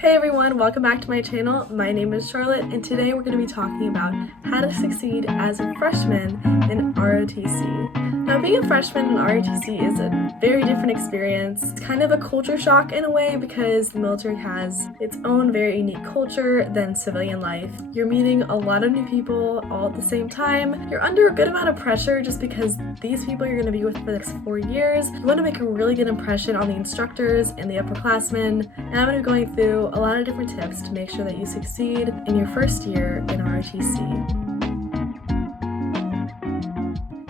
Hey everyone, welcome back to my channel. My name is Charlotte and today we're going to be talking about how to succeed as a freshman in ROTC. Now being a freshman in ROTC is a very different experience. It's kind of a culture shock in a way because the military has its own very unique culture than civilian life. You're meeting a lot of new people all at the same time. You're under a good amount of pressure just because these people you're going to be with for the next 4 years. You want to make a really good impression on the instructors and the upperclassmen, and I'm going to be going through a lot of different tips to make sure that you succeed in your first year in ROTC.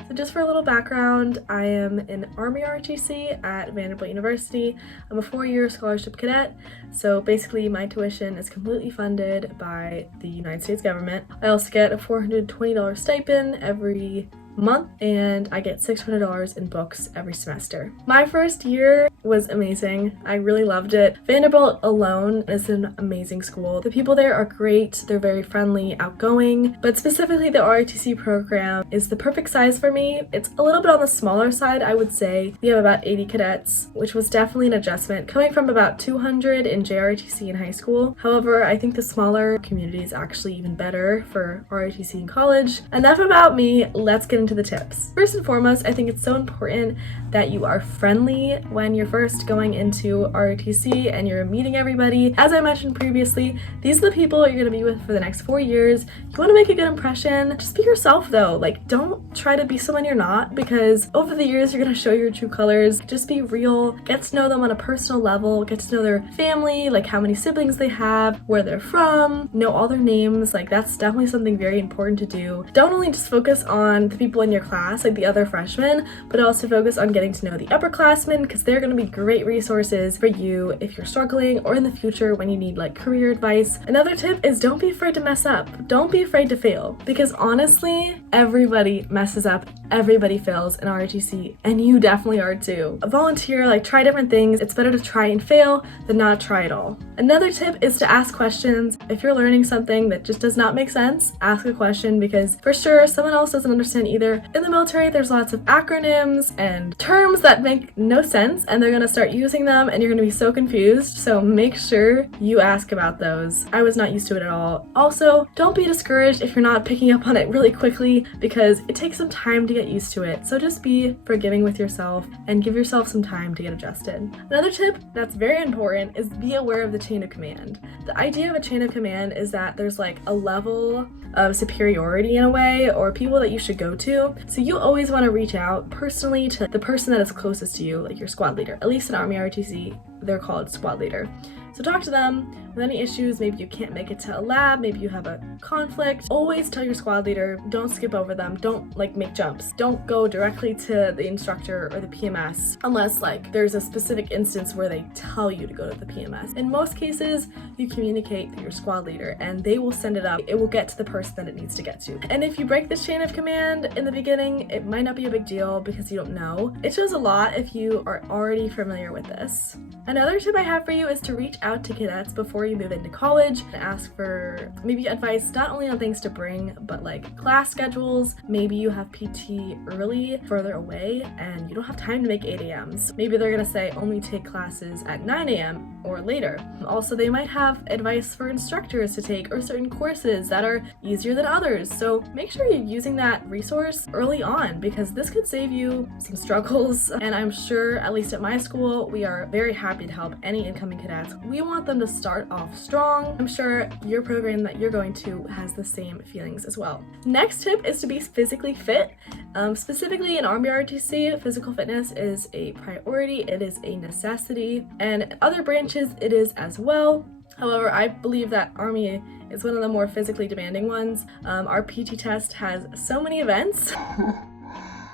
So just for a little background, I am in Army ROTC at Vanderbilt University. I'm a 4-year scholarship cadet, so basically my tuition is completely funded by the United States government. I also get a $420 stipend every month, and I get $600 in books every semester. My first year was amazing. I really loved it. Vanderbilt alone is an amazing school. The people there are great. They're very friendly, outgoing, but specifically the ROTC program is the perfect size for me. It's a little bit on the smaller side, I would say. We have about 80 cadets, which was definitely an adjustment, coming from about 200 in JROTC in high school. However, I think the smaller community is actually even better for ROTC in college. Enough about me, let's get into the tips. First and foremost, I think it's so important that you are friendly when you're first going into ROTC and you're meeting everybody. As I mentioned previously, these are the people you're going to be with for the next 4 years. You want to make a good impression. Just be yourself though. Like, don't try to be someone you're not, because over the years you're going to show your true colors. Just be real. Get to know them on a personal level. Get to know their family, like how many siblings they have, where they're from, know all their names. Like, that's definitely something very important to do. Don't only just focus on the people in your class, like the other freshmen, but also focus on getting to know the upperclassmen, because they're going to be great resources for you if you're struggling or in the future when you need like career advice. Another tip is don't be afraid to mess up. Don't be afraid to fail, because honestly, everybody messes up. Everybody fails in ROTC, and you definitely are too. Volunteer, like try different things. It's better to try and fail than not try at all. Another tip is to ask questions. If you're learning something that just does not make sense, ask a question, because for sure someone else doesn't understand either. In the military, there's lots of acronyms and terms that make no sense, and they're gonna start using them and you're gonna be so confused, so make sure you ask about those. I was not used to it at all. Also, don't be discouraged if you're not picking up on it really quickly, because it takes some time to get used to it. So just be forgiving with yourself and give yourself some time to get adjusted. Another tip that's very important is be aware of the chain of command. The idea of a chain of command is that there's like a level of superiority in a way, or people that you should go to. So you always want to reach out personally to the person that is closest to you, like your squad leader. At least in Army ROTC, they're called squad leader. So talk to them with any issues. Maybe you can't make it to a lab, maybe you have a conflict. Always tell your squad leader. Don't skip over them. Don't like make jumps. Don't go directly to the instructor or the PMS unless like there's a specific instance where they tell you to go to the PMS. In most cases, you communicate through your squad leader and they will send it up. It will get to the person that it needs to get to. And if you break this chain of command in the beginning, it might not be a big deal because you don't know. It shows a lot if you are already familiar with this. Another tip I have for you is to reach out to cadets before you move into college and ask for maybe advice not only on things to bring, but like class schedules. Maybe you have PT early, further away, and you don't have time to make 8 a.m.s. Maybe they're gonna say only take classes at 9 a.m. or later. Also, they might have advice for instructors to take or certain courses that are easier than others. So make sure you're using that resource early on, because this could save you some struggles. And I'm sure, at least at my school, we are very happy to help any incoming cadets. We want them to start off strong. I'm sure your program that you're going to has the same feelings as well. Next tip is to be physically fit. Specifically in Army ROTC, physical fitness is a priority. It is a necessity, and other branches it is as well. However, I believe that Army is one of the more physically demanding ones. Our PT test has so many events.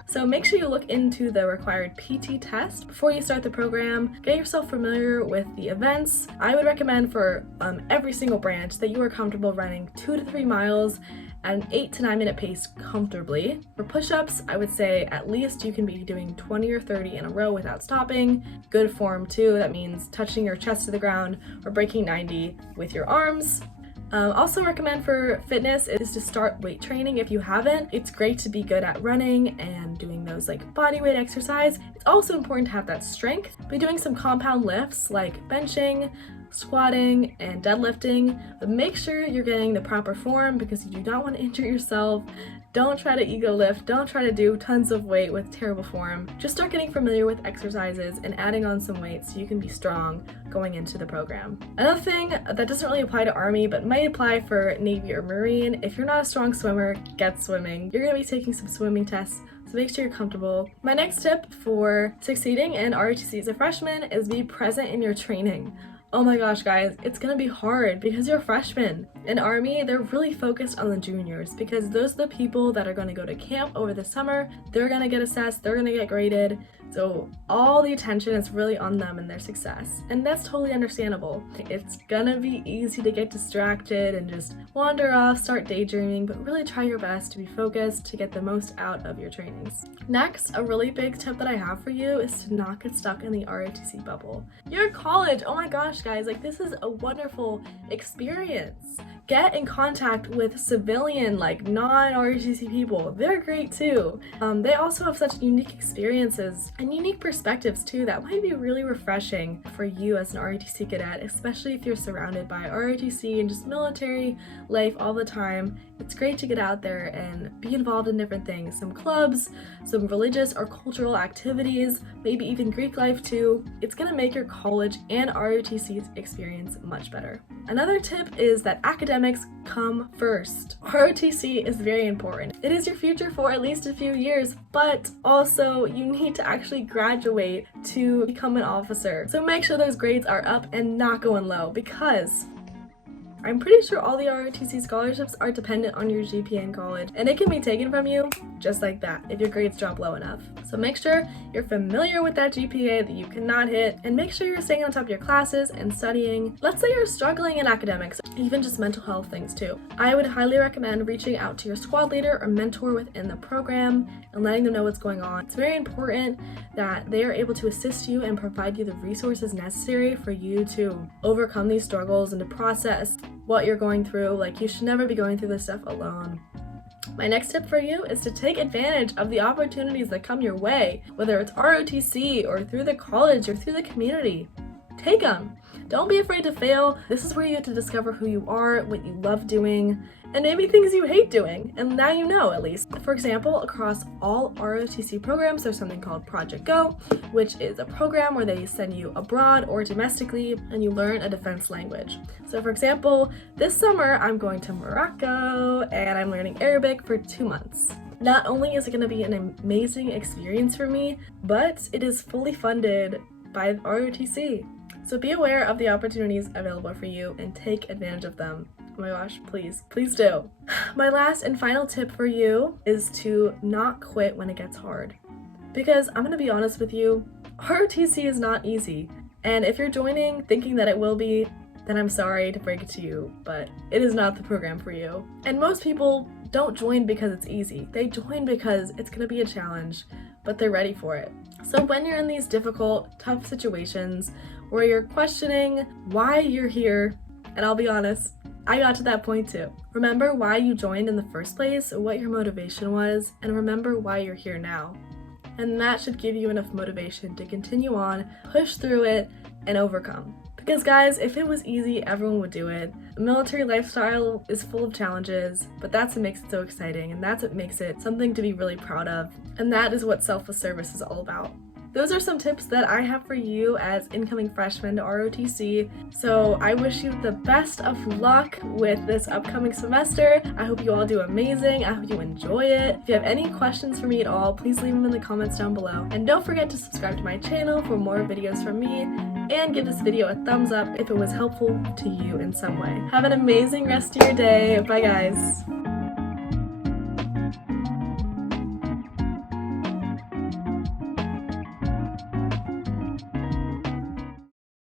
So make sure you look into the required PT test before you start the program. Get yourself familiar with the events. I would recommend for every single branch that you are comfortable running 2 to 3 miles at an 8 to 9 minute pace comfortably. For push-ups, I would say at least you can be doing 20 or 30 in a row without stopping. Good form too, that means touching your chest to the ground or breaking 90 with your arms. Also recommend for fitness is to start weight training if you haven't. It's great to be good at running and doing those like body weight exercise. It's also important to have that strength. Be doing some compound lifts like benching, squatting and deadlifting, but make sure you're getting the proper form because you do not want to injure yourself. Don't try to ego lift, don't try to do tons of weight with terrible form. Just start getting familiar with exercises and adding on some weight so you can be strong going into the program. Another thing that doesn't really apply to Army but might apply for Navy or Marine, if you're not a strong swimmer, get swimming. You're going to be taking some swimming tests, so make sure you're comfortable. My next tip for succeeding in ROTC as a freshman is be present in your training. Oh my gosh, guys, it's gonna be hard because you're freshmen. In Army, they're really focused on the juniors because those are the people that are gonna go to camp over the summer. They're gonna get assessed, they're gonna get graded. So all the attention is really on them and their success. And that's totally understandable. It's gonna be easy to get distracted and just wander off, start daydreaming, but really try your best to be focused to get the most out of your trainings. Next, a really big tip that I have for you is to not get stuck in the ROTC bubble. You're in college, oh my gosh, guys, like this is a wonderful experience. Get in contact with civilian, like non-ROTC people. They're great too. They also have such unique experiences and unique perspectives too that might be really refreshing for you as an ROTC cadet, especially if you're surrounded by ROTC and just military life all the time. It's great to get out there and be involved in different things, some clubs, some religious or cultural activities, maybe even Greek life too. It's gonna make your college and ROTC experience much better. Another tip is that academics come first. ROTC is very important. It is your future for at least a few years, but also you need to actually graduate to become an officer. So make sure those grades are up and not going low because I'm pretty sure all the ROTC scholarships are dependent on your GPA in college, and it can be taken from you just like that if your grades drop low enough. So make sure you're familiar with that GPA that you cannot hit, and make sure you're staying on top of your classes and studying. Let's say you're struggling in academics, even just mental health things too. I would highly recommend reaching out to your squad leader or mentor within the program and letting them know what's going on. It's very important that they are able to assist you and provide you the resources necessary for you to overcome these struggles and to process what you're going through. Like, you should never be going through this stuff alone. My next tip for you is to take advantage of the opportunities that come your way, whether it's ROTC or through the college or through the community. Take them. Don't be afraid to fail. This is where you get to discover who you are, what you love doing, and maybe things you hate doing, and now you know at least. For example, across all ROTC programs, there's something called Project Go, which is a program where they send you abroad or domestically and you learn a defense language. So for example, this summer I'm going to Morocco and I'm learning Arabic for 2 months. Not only is it going to be an amazing experience for me, but it is fully funded by ROTC. So be aware of the opportunities available for you and take advantage of them. Oh my gosh, please do. My last and final tip for you is to not quit when it gets hard. Because I'm gonna be honest with you, ROTC is not easy. And if you're joining thinking that it will be, then I'm sorry to break it to you, but it is not the program for you. And most people don't join because it's easy. They join because it's gonna be a challenge, but they're ready for it. So when you're in these difficult, tough situations where you're questioning why you're here, and I'll be honest, I got to that point too. Remember why you joined in the first place, what your motivation was, and remember why you're here now. And that should give you enough motivation to continue on, push through it, and overcome. Because guys, if it was easy, everyone would do it. The military lifestyle is full of challenges, but that's what makes it so exciting, and that's what makes it something to be really proud of. And that is what selfless service is all about. Those are some tips that I have for you as incoming freshmen to ROTC. So I wish you the best of luck with this upcoming semester. I hope you all do amazing. I hope you enjoy it. If you have any questions for me at all, please leave them in the comments down below. And don't forget to subscribe to my channel for more videos from me, and give this video a thumbs up if it was helpful to you in some way. Have an amazing rest of your day. Bye guys.